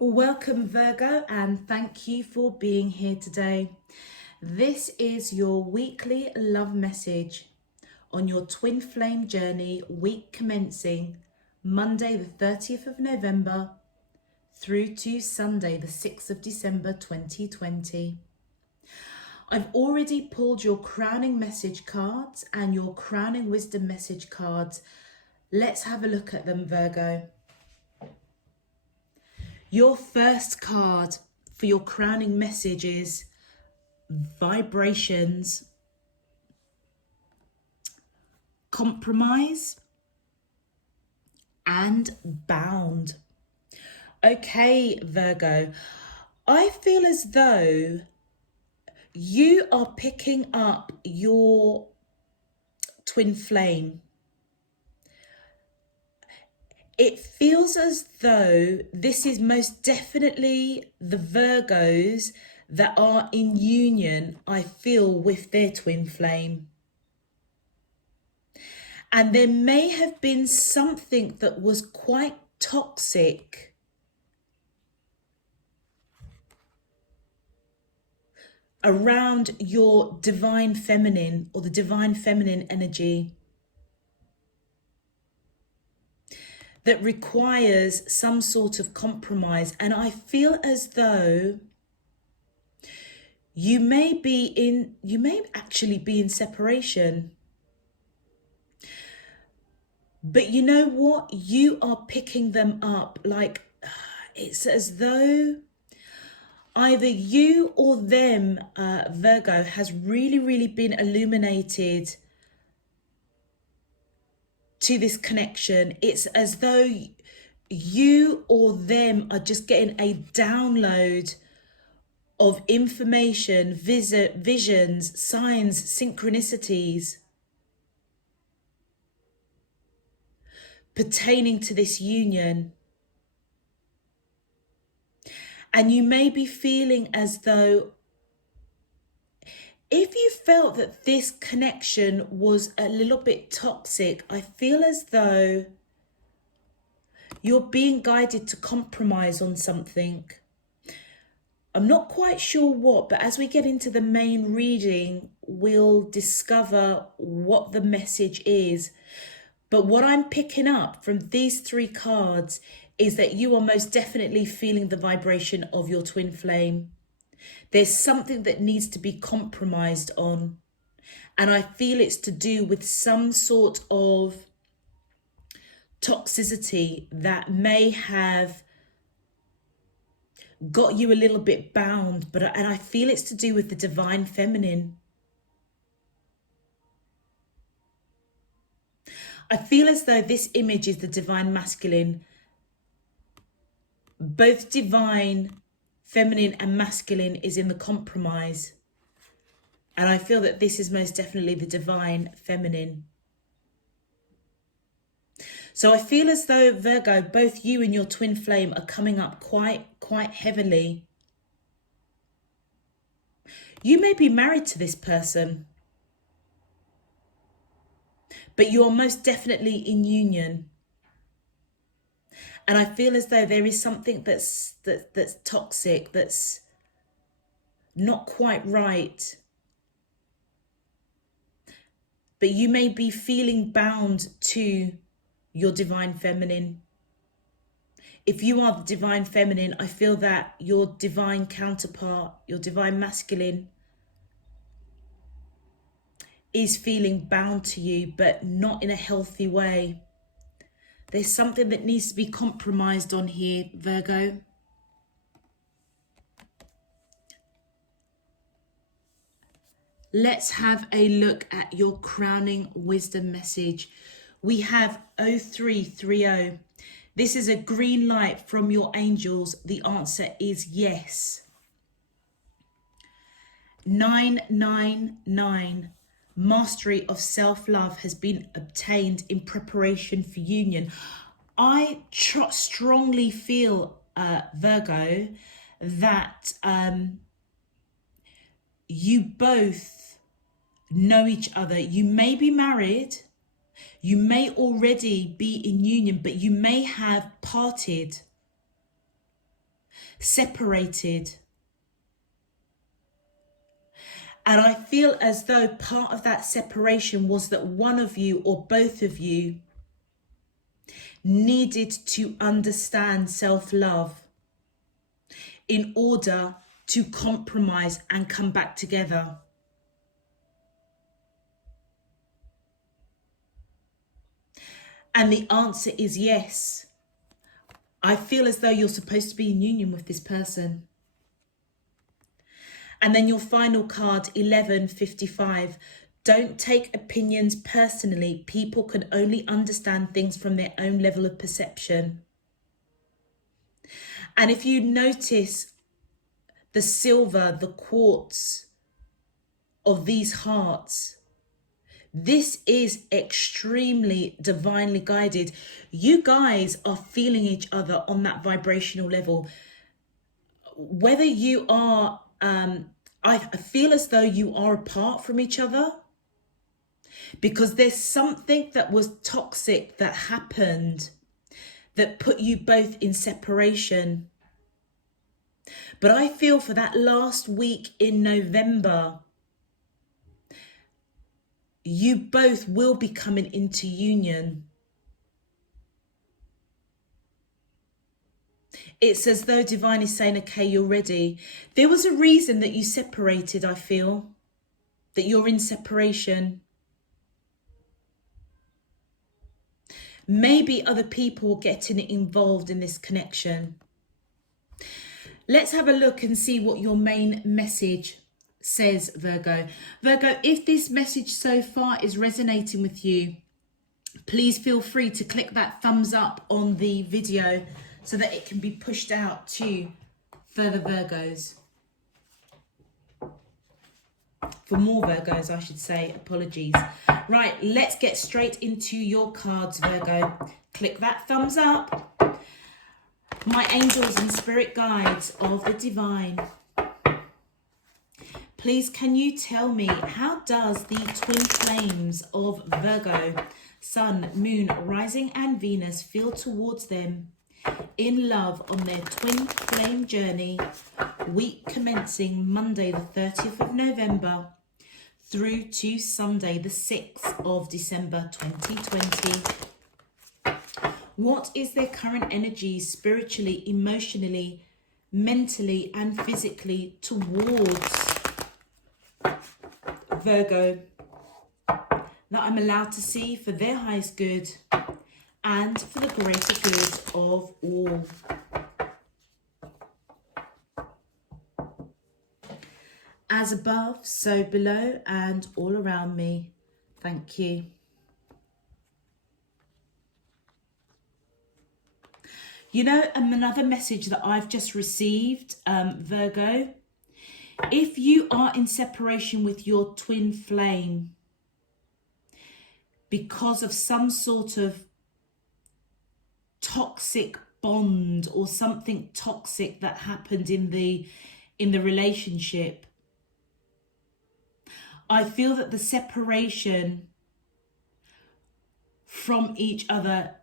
Welcome, Virgo, and thank you for being here today. This is your weekly love message on your twin flame journey, week commencing Monday, the 30th of November through to Sunday, the 6th of December 2020. I've already pulled your crowning message cards and your crowning wisdom message cards. Let's have a look at them, Virgo. Your first card for your crowning message is vibrations, compromise, and bound. Okay, Virgo, I feel as though you are picking up your twin flame. It feels as though this is most definitely the Virgos that are in union, I feel, with their twin flame. And there may have been something that was quite toxic around your divine feminine or the divine feminine energy that requires some sort of compromise. And I feel as though you may actually be in separation. But you know what? You are picking them up like it's as though either you or them, Virgo, has really been illuminated to this connection. It's as though you or them are just getting a download of information, visions, signs, synchronicities pertaining to this union. And you may be feeling as though if you felt that this connection was a little bit toxic, I feel as though you're being guided to compromise on something. I'm not quite sure what, but as we get into the main reading, we'll discover what the message is. But what I'm picking up from these three cards is that you are most definitely feeling the vibration of your twin flame. There's something that needs to be compromised on. And I feel it's to do with some sort of toxicity that may have got you a little bit bound. And I feel it's to do with the divine feminine. I feel as though this image is the divine masculine. Both divine feminine and masculine is in the compromise. And I feel that this is most definitely the divine feminine. So I feel as though, Virgo, both you and your twin flame are coming up quite heavily. You may be married to this person, but you are most definitely in union. And I feel as though there is something that's toxic, that's not quite right. But you may be feeling bound to your divine feminine. If you are the divine feminine, I feel that your divine counterpart, your divine masculine, is feeling bound to you, but not in a healthy way. There's something that needs to be compromised on here, Virgo. Let's have a look at your crowning wisdom message. We have 0330. This is a green light from your angels. The answer is yes. 999. Mastery of self-love has been obtained in preparation for union. I strongly feel, Virgo, that you both know each other. You may be married, you may already be in union, but you may have parted. separated. And I feel as though part of that separation was that one of you or both of you needed to understand self-love in order to compromise and come back together. And the answer is yes. I feel as though you're supposed to be in union with this person. And then your final card, 1155. Don't take opinions personally. People can only understand things from their own level of perception. And if you notice the silver, the quartz of these hearts, this is extremely divinely guided. You guys are feeling each other on that vibrational level. Whether you are, I feel as though you are apart from each other, because there's something that was toxic that happened that put you both in separation. But I feel for that last week in November, you both will be coming into union. It's as though divine is saying, okay, you're ready. There was a reason that you separated, I feel, that you're in separation. Maybe other people are getting involved in this connection. Let's have a look and see what your main message says, Virgo. Virgo, if this message so far is resonating with you, please feel free to click that thumbs up on the video so that it can be pushed out to further Virgos. For more Virgos, I should say. Apologies. Right, let's get straight into your cards, Virgo. Click that thumbs up. My angels and spirit guides of the divine, please can you tell me, how does the twin flames of Virgo, Sun, Moon, Rising and Venus feel towards them in love on their twin flame journey, week commencing Monday the 30th of November through to Sunday the 6th of December 2020? What is their current energy spiritually, emotionally, mentally and physically towards Virgo that I'm allowed to see for their highest good and for the greater good of all? As above, so below and all around me. Thank you. You know, another message that I've just received, Virgo, if you are in separation with your twin flame because of some sort of toxic bond or something toxic that happened in the relationship, I feel that the separation from each other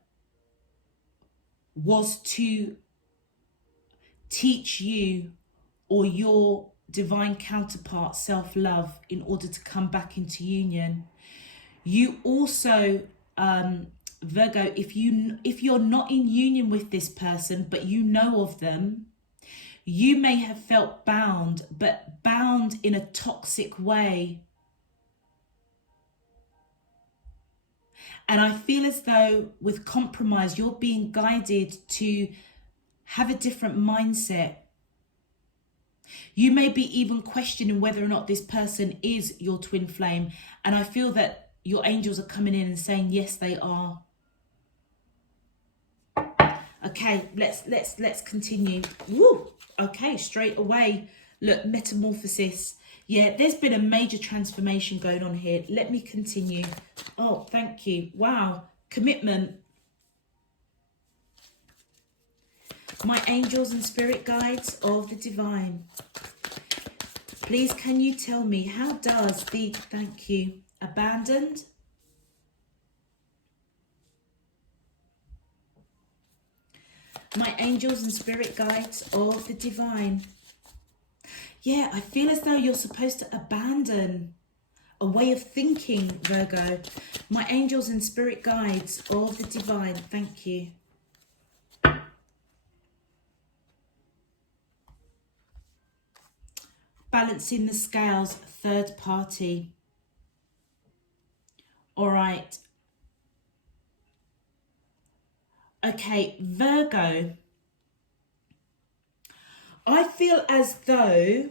was to teach you or your divine counterpart self-love in order to come back into union. You also, Virgo, if you're not in union with this person but you know of them, you may have felt bound, but bound in a toxic way. And I feel as though with compromise, you're being guided to have a different mindset. You may be even questioning whether or not this person is your twin flame. And I feel that your angels are coming in and saying, yes, they are. Okay, let's continue. Woo! Okay, straight away. Look, metamorphosis. Yeah, there's been a major transformation going on here. Let me continue. Oh, thank you. Wow. Commitment. My angels and spirit guides of the divine, please can you tell me, how does the, thank you, abandoned, My angels and spirit guides of the divine. Yeah, I feel as though you're supposed to abandon a way of thinking, Virgo. My angels and spirit guides of the divine. Thank you. Balancing the scales, third party. All right. Okay, Virgo. I feel as though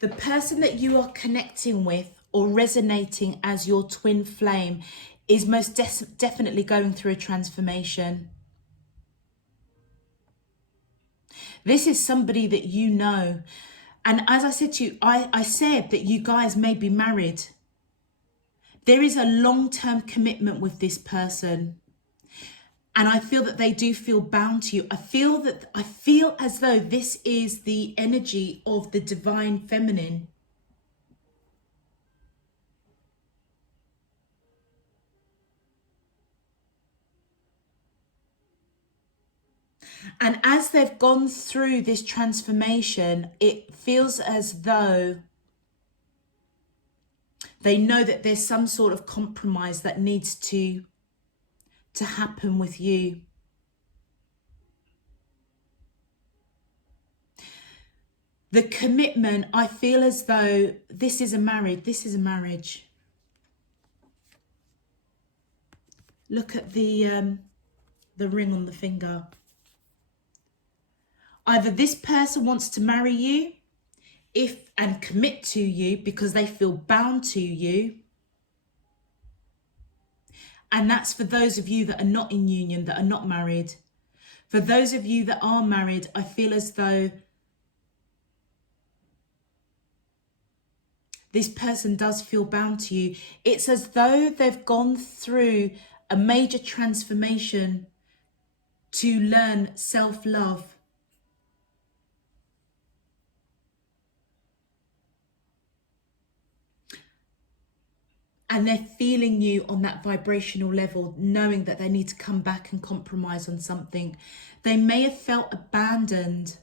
the person that you are connecting with or resonating as your twin flame is most definitely going through a transformation. This is somebody that you know. And as I said to you, I said that you guys may be married. There is a long-term commitment with this person. And I feel that they do feel bound to you. I feel as though this is the energy of the divine feminine. And as they've gone through this transformation, it feels as though they know that there's some sort of compromise that needs to happen with you. The commitment, I feel as though this is a marriage. Look at the ring on the finger. Either this person wants to marry you and commit to you because they feel bound to you. And that's for those of you that are not in union, that are not married. For those of you that are married, I feel as though this person does feel bound to you. It's as though they've gone through a major transformation to learn self-love. And they're feeling you on that vibrational level, knowing that they need to come back and compromise on something. They may have felt abandoned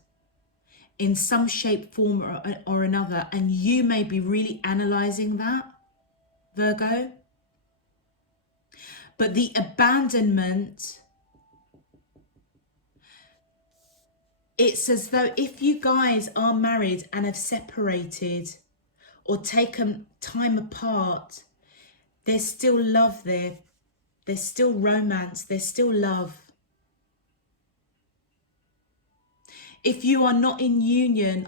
in some shape, form or another, and you may be really analysing that, Virgo. But the abandonment, it's as though if you guys are married and have separated or taken time apart, there's still love there. There's still romance. There's still love. If you are not in union,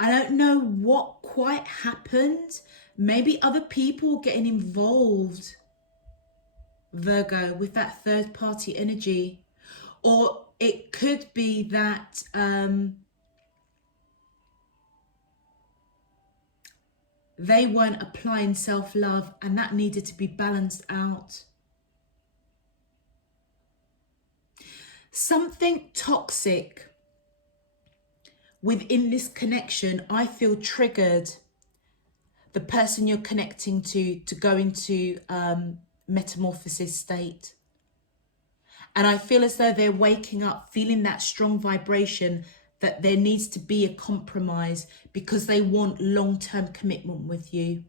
I don't know what quite happened. Maybe other people getting involved, Virgo, with that third party energy. Or it could be that they weren't applying self-love and that needed to be balanced out. Something toxic within this connection, I feel, triggered the person you're connecting to go into metamorphosis state. And I feel as though they're waking up feeling that strong vibration that there needs to be a compromise because they want long-term commitment with you.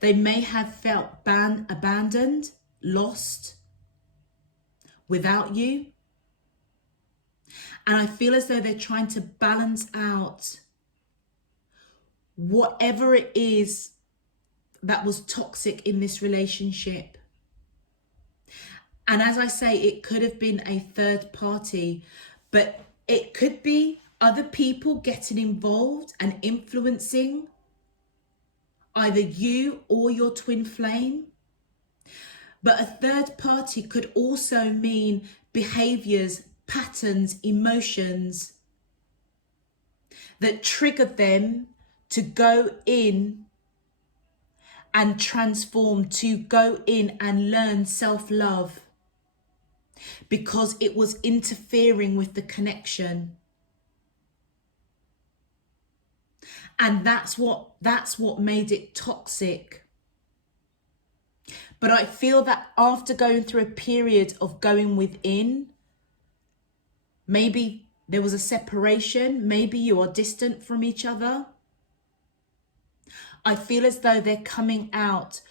They may have felt abandoned, lost, without you. And I feel as though they're trying to balance out whatever it is that was toxic in this relationship. And as I say, it could have been a third party, but it could be other people getting involved and influencing either you or your twin flame. But a third party could also mean behaviors, patterns, emotions that triggered them to go in and transform, to go in and learn self-love because it was interfering with the connection. And that's what made it toxic. But I feel that after going through a period of going within, maybe there was a separation, maybe you are distant from each other. I feel as though they're coming out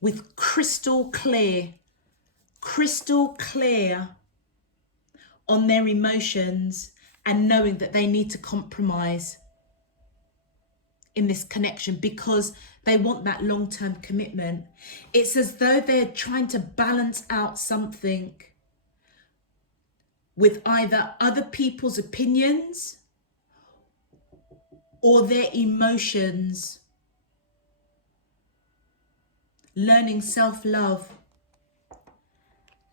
with crystal clear on their emotions and knowing that they need to compromise in this connection because they want that long-term commitment. It's as though they're trying to balance out something with either other people's opinions or their emotions. Learning self-love.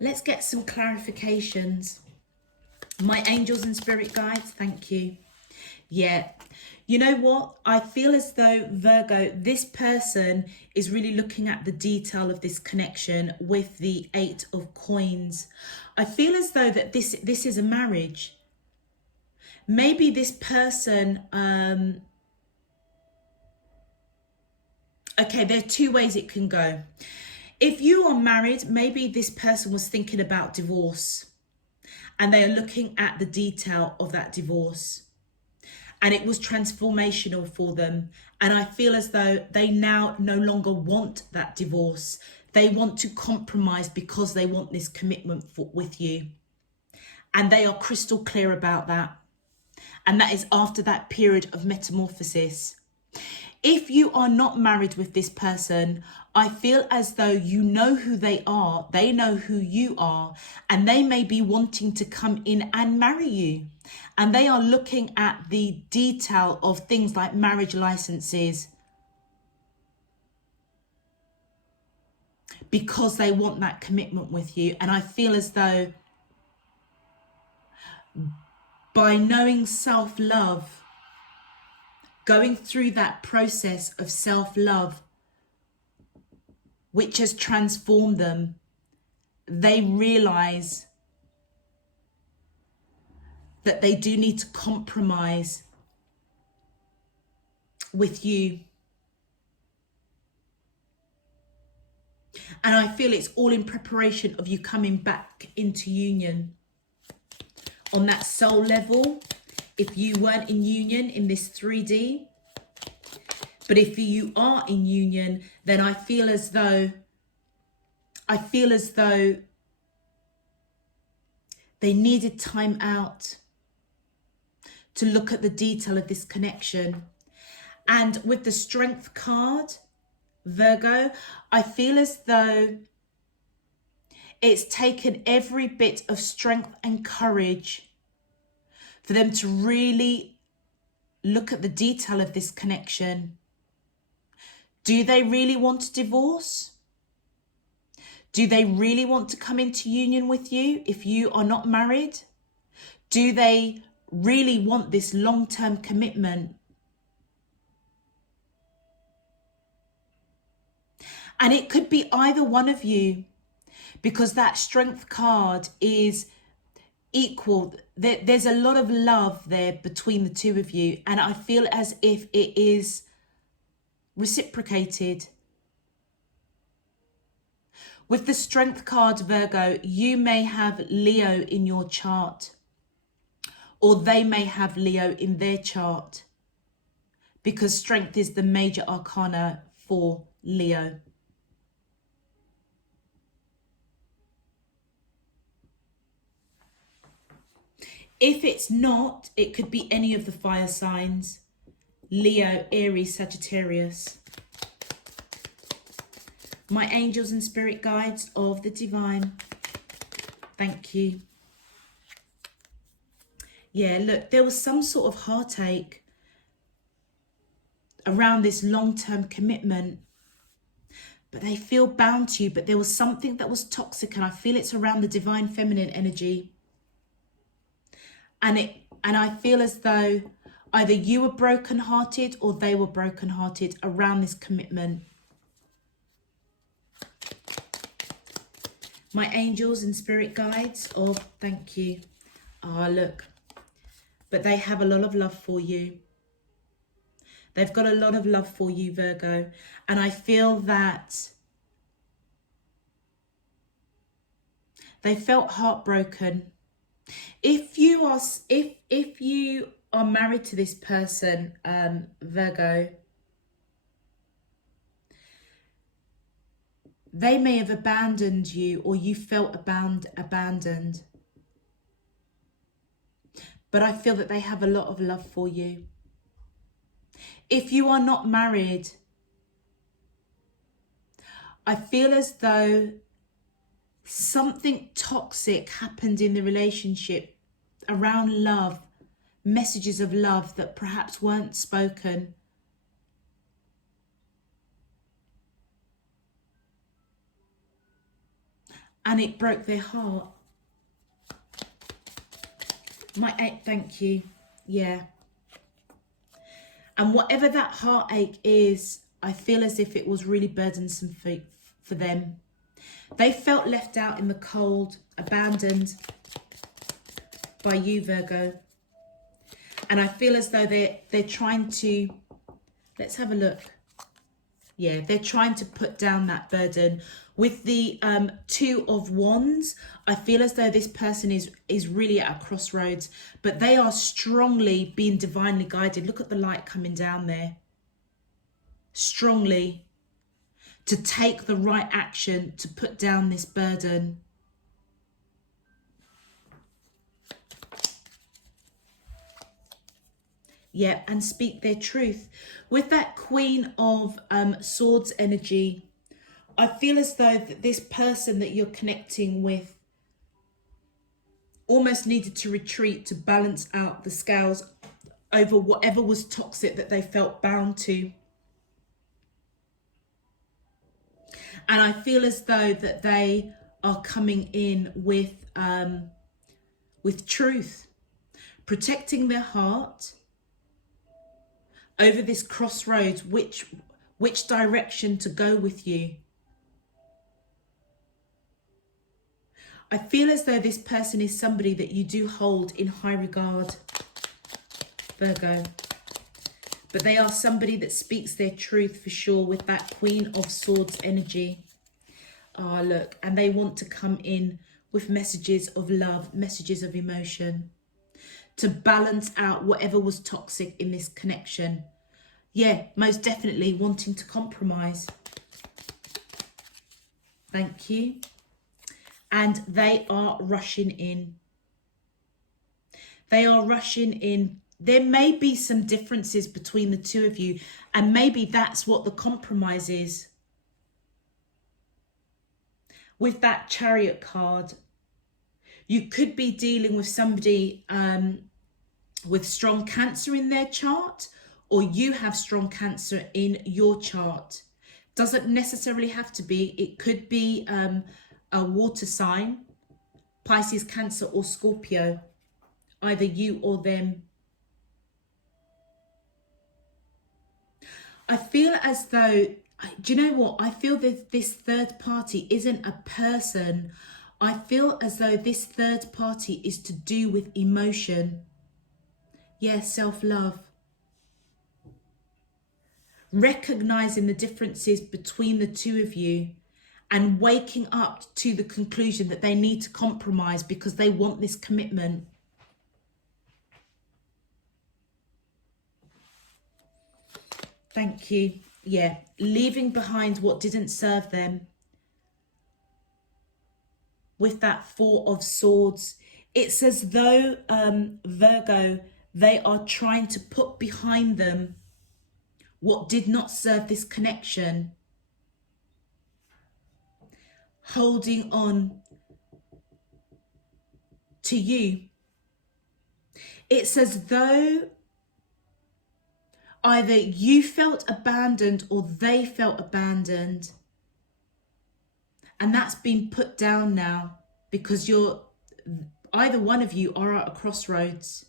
Let's get some clarifications. My angels and spirit guides, thank you. Yeah, you know what? I feel as though, Virgo, this person is really looking at the detail of this connection with the 8 of coins. I feel as though that this is a marriage. Maybe this person, okay, there are 2 ways it can go. If you are married, maybe this person was thinking about divorce and they are looking at the detail of that divorce. And it was transformational for them. And I feel as though they now no longer want that divorce. They want to compromise because they want this commitment with you. And they are crystal clear about that. And that is after that period of metamorphosis. If you are not married with this person, I feel as though you know who they are, they know who you are, and they may be wanting to come in and marry you. And they are looking at the detail of things like marriage licenses because they want that commitment with you. And I feel as though by knowing self-love, going through that process of self-love, which has transformed them, they realize that they do need to compromise with you. And I feel it's all in preparation of you coming back into union. On that soul level, if you weren't in union in this 3D, but if you are in union, then I feel as though they needed time out to look at the detail of this connection. And with the Strength card, Virgo, I feel as though it's taken every bit of strength and courage for them to really look at the detail of this connection. Do they really want to divorce? Do they really want to come into union with you if you are not married? Do they really want this long-term commitment? And it could be either one of you, because that Strength card is equal. There's a lot of love there between the two of you, and I feel as if it is reciprocated. With the Strength card, Virgo, you may have Leo in your chart, or they may have Leo in their chart, because Strength is the major arcana for Leo. If it's not, it could be any of the fire signs. Leo, Aries, Sagittarius. My angels and spirit guides of the divine, thank you. Yeah, look, there was some sort of heartache around this long-term commitment, but they feel bound to you, but there was something that was toxic, and I feel it's around the divine feminine energy. And I feel as though either you were brokenhearted or they were brokenhearted around this commitment. My angels and spirit guides, oh, thank you. Ah, look, but they have a lot of love for you. They've got a lot of love for you, Virgo. And I feel that They felt heartbroken. If you are married to this person, Virgo, they may have abandoned you, or you felt abandoned. But I feel that they have a lot of love for you. If you are not married, I feel as though something toxic happened in the relationship around love, messages of love that perhaps weren't spoken. And it broke their heart. Thank you. Yeah. And whatever that heartache is, I feel as if it was really burdensome for them. They felt left out in the cold, abandoned by you, Virgo. And I feel as though they're trying to, let's have a look. Yeah, they're trying to put down that burden. With the Two of Wands, I feel as though this person is really at a crossroads, but they are strongly being divinely guided. Look at the light coming down there. Strongly to take the right action to put down this burden. Yeah, and speak their truth. With that Queen of Swords energy, I feel as though that this person that you're connecting with almost needed to retreat to balance out the scales over whatever was toxic that they felt bound to. And I feel as though that they are coming in with truth, protecting their heart over this crossroads, which direction to go with you. I feel as though this person is somebody that you do hold in high regard, Virgo. But they are somebody that speaks their truth for sure with that Queen of Swords energy. Ah, look, and they want to come in with messages of love, messages of emotion, to balance out whatever was toxic in this connection. Yeah, most definitely wanting to compromise. Thank you. And they are rushing in. They are rushing in. There may be some differences between the two of you, and maybe that's what the compromise is. With that Chariot card, you could be dealing with somebody with strong Cancer in their chart, or you have strong Cancer in your chart. Doesn't necessarily have to be. It could be a water sign, Pisces, Cancer, or Scorpio, either you or them. I feel as though, do you know what? I feel that this third party isn't a person. I feel as though this third party is to do with emotion. Yeah, self-love. Recognizing the differences between the two of you and waking up to the conclusion that they need to compromise because they want this commitment. Thank you. Yeah, leaving behind what didn't serve them. With that Four of Swords, it's as though, Virgo, they are trying to put behind them what did not serve this connection. Holding on to you. It's as though either you felt abandoned or they felt abandoned. And that's been put down now because either one of you are at a crossroads,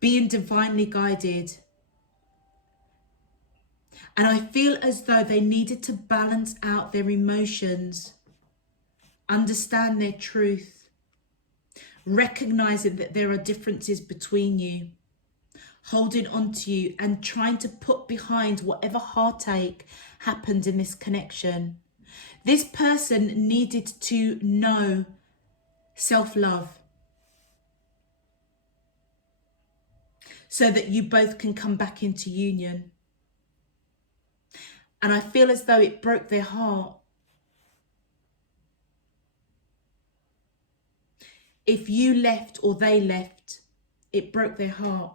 being divinely guided. And I feel as though they needed to balance out their emotions, understand their truth, recognizing that there are differences between you, holding on to you and trying to put behind whatever heartache happened in this connection. This person needed to know self-love, so that you both can come back into union. And I feel as though it broke their heart. If you left or they left, it broke their heart.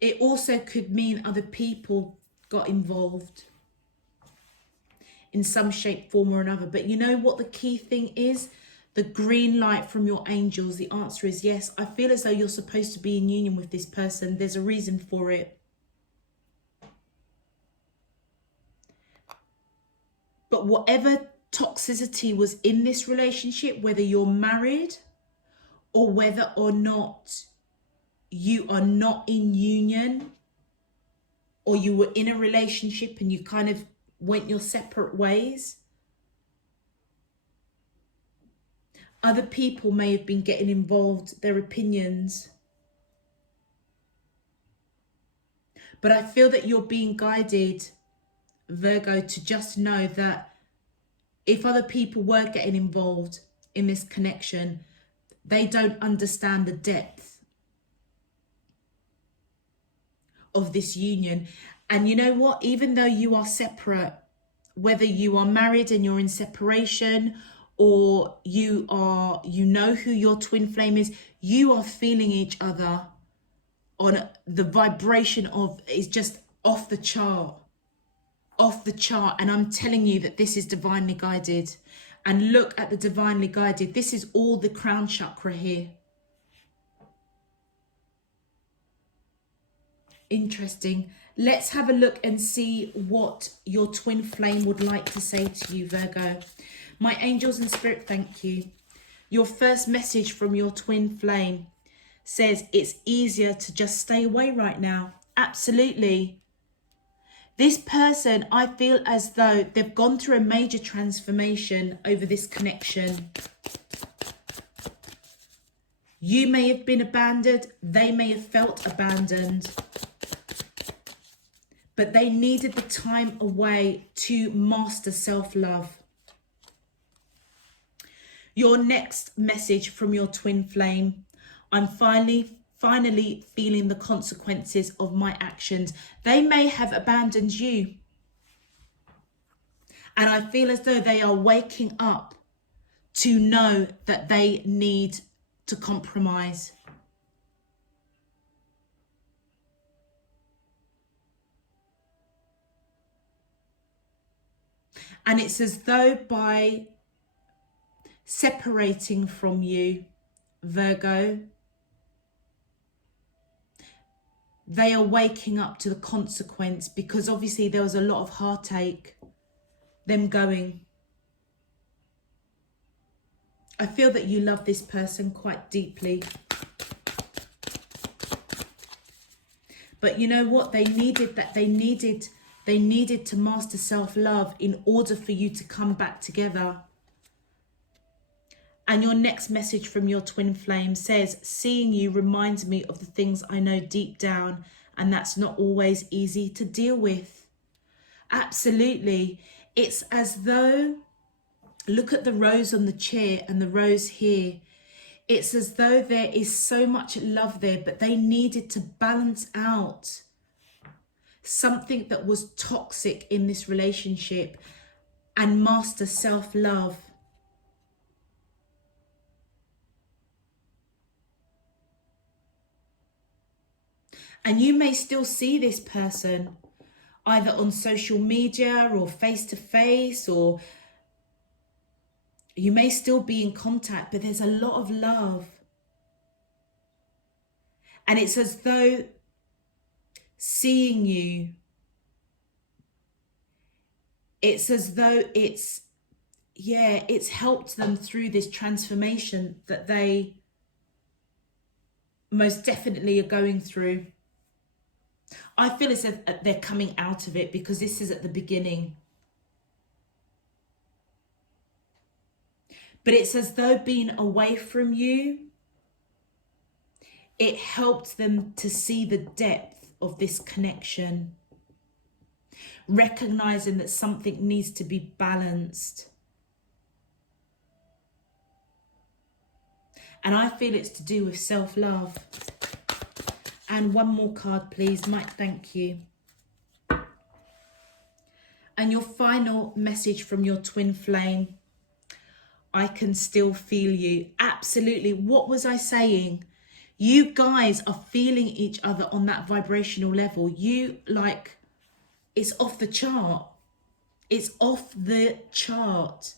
It also could mean other people got involved in some shape, form or another. But you know what the key thing is? The green light from your angels. The answer is yes. I feel as though you're supposed to be in union with this person. There's a reason for it. But whatever toxicity was in this relationship, whether you're married or whether or not you are not in union, or you were in a relationship and you kind of went your separate ways, other people may have been getting involved, their opinions. But I feel that you're being guided, Virgo, to just know that if other people were getting involved in this connection, they don't understand the depth of this union. And you know what? Even though you are separate, whether you are married and you're in separation, or you know who your twin flame is, you are feeling each other on the vibration of is just off the chart. And I'm telling you that this is divinely guided. And look at the divinely guided. This is all the crown chakra here. Interesting. Let's have a look and see what your twin flame would like to say to you, Virgo. My angels and spirit, thank you. Your first message from your twin flame says it's easier to just stay away right now. Absolutely. This person, I feel as though they've gone through a major transformation over this connection. You may have been abandoned. They may have felt abandoned. But they needed the time away to master self-love. Your next message from your twin flame: I'm finally feeling the consequences of my actions. They may have abandoned you. And I feel as though they are waking up to know that they need to compromise. And it's as though by separating from you, Virgo, they are waking up to the consequence, because obviously there was a lot of heartache, them going. I feel that you love this person quite deeply. But you know what? They needed to master self-love in order for you to come back together. And your next message from your twin flame says, seeing you reminds me of the things I know deep down, and that's not always easy to deal with. Absolutely. It's as though, look at the rose on the chair and the rose here. It's as though there is so much love there, but they needed to balance out something that was toxic in this relationship and master self-love. And you may still see this person either on social media or face to face, or you may still be in contact, but there's a lot of love. And it's as though seeing you, it's as though it's helped them through this transformation that they most definitely are going through. I feel as if they're coming out of it, because this is at the beginning. But it's as though being away from you, it helped them to see the depth of this connection. recognizing that something needs to be balanced. And I feel it's to do with self-love. And one more card, please. Mike, thank you. And your final message from your twin flame. I can still feel you. Absolutely. What was I saying? You guys are feeling each other on that vibrational level. You, like, it's off the chart. It's off the chart.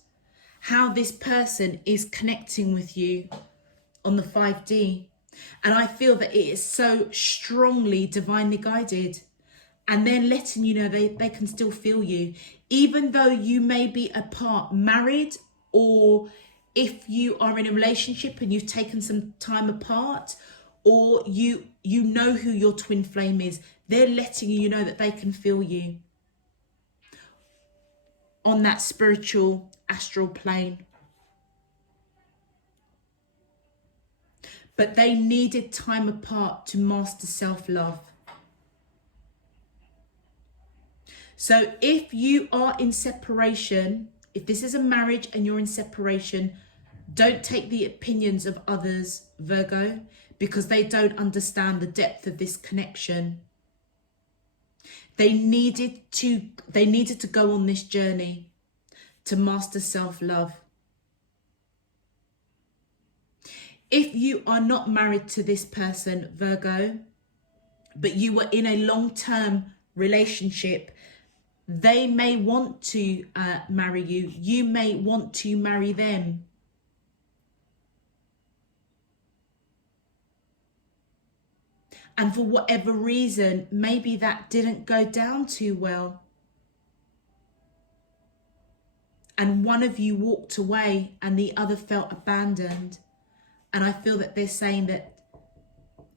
How this person is connecting with you on the 5D. And I feel that it is so strongly divinely guided. And they're letting you know they can still feel you. Even though you may be apart, married, or if you are in a relationship and you've taken some time apart, or you know who your twin flame is, they're letting you know that they can feel you on that spiritual astral plane. But they needed time apart to master self-love. So if you are in separation, if this is a marriage and you're in separation, don't take the opinions of others, Virgo, because they don't understand the depth of this connection. They needed to go on this journey to master self-love. If you are not married to this person, Virgo, but you were in a long-term relationship, they may want to marry you. You may want to marry them. And for whatever reason, maybe that didn't go down too well. And one of you walked away and the other felt abandoned. And I feel that they're saying that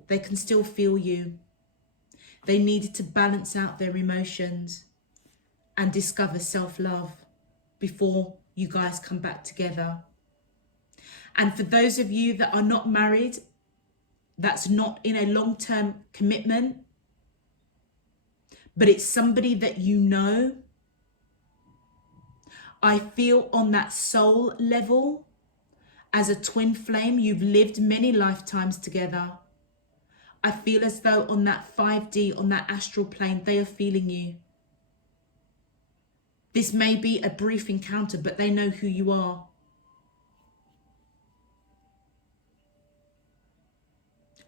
they can still feel you. They needed to balance out their emotions and discover self-love before you guys come back together. And for those of you that are not married, that's not in a long-term commitment, but it's somebody that you know, I feel on that soul level, as a twin flame, you've lived many lifetimes together. I feel as though on that 5D, on that astral plane, they are feeling you. This may be a brief encounter, but they know who you are.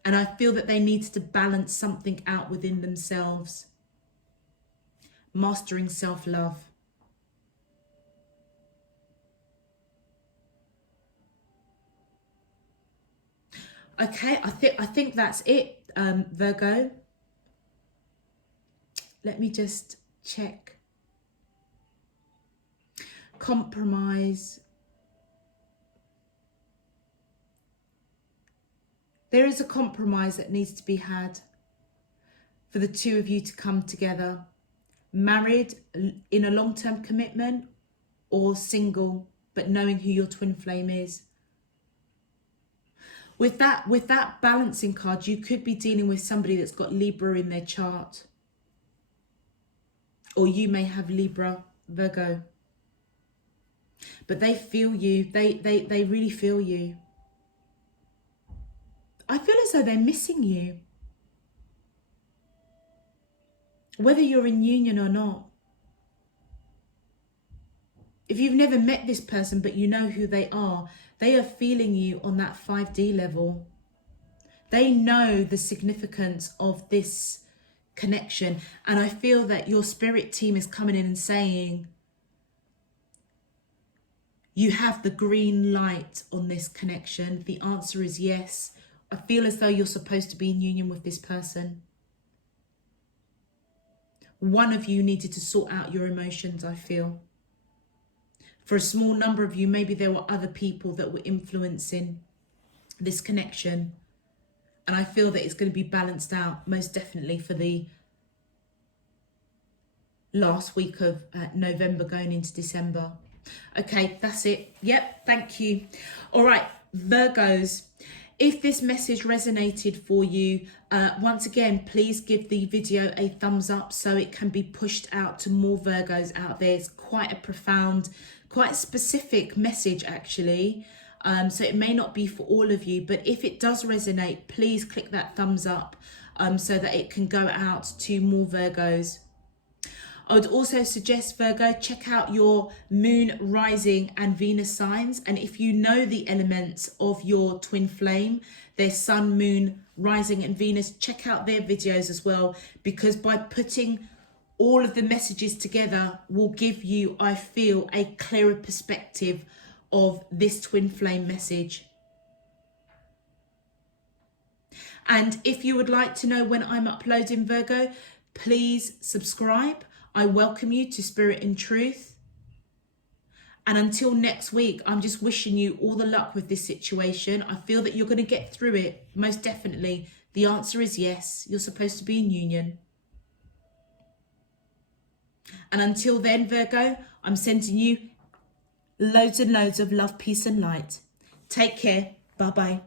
And I feel that they need to balance something out within themselves. Mastering self-love. Okay, I think that's it, Virgo. Let me just check. Compromise. There is a compromise that needs to be had for the two of you to come together. Married in a long-term commitment, or single, but knowing who your twin flame is. With that balancing card, you could be dealing with somebody that's got Libra in their chart. Or you may have Libra, Virgo. But they feel you. They really feel you. I feel as though they're missing you. Whether you're in union or not. If you've never met this person, but you know who they are feeling you on that 5D level. They know the significance of this connection. And I feel that your spirit team is coming in and saying, you have the green light on this connection. The answer is yes. I feel as though you're supposed to be in union with this person. One of you needed to sort out your emotions, I feel. For a small number of you, maybe there were other people that were influencing this connection. And I feel that it's going to be balanced out, most definitely, for the last week of November going into December. Okay, that's it. Yep, thank you. All right, Virgos. If this message resonated for you, once again, please give the video a thumbs up so it can be pushed out to more Virgos out there. It's quite a profound, quite specific message actually. So it may not be for all of you, but if it does resonate, please click that thumbs up so that it can go out to more Virgos. I would also suggest, Virgo, check out your moon, rising and Venus signs. And if you know the elements of your twin flame, their sun, moon, rising and Venus, check out their videos as well, because by putting all of the messages together will give you, I feel, a clearer perspective of this twin flame message. And if you would like to know when I'm uploading, Virgo, please subscribe. I welcome you to Spirit in Truth. And until next week, I'm just wishing you all the luck with this situation. I feel that you're going to get through it, most definitely. The answer is yes. You're supposed to be in union. And until then, Virgo, I'm sending you loads and loads of love, peace and light. Take care. Bye-bye.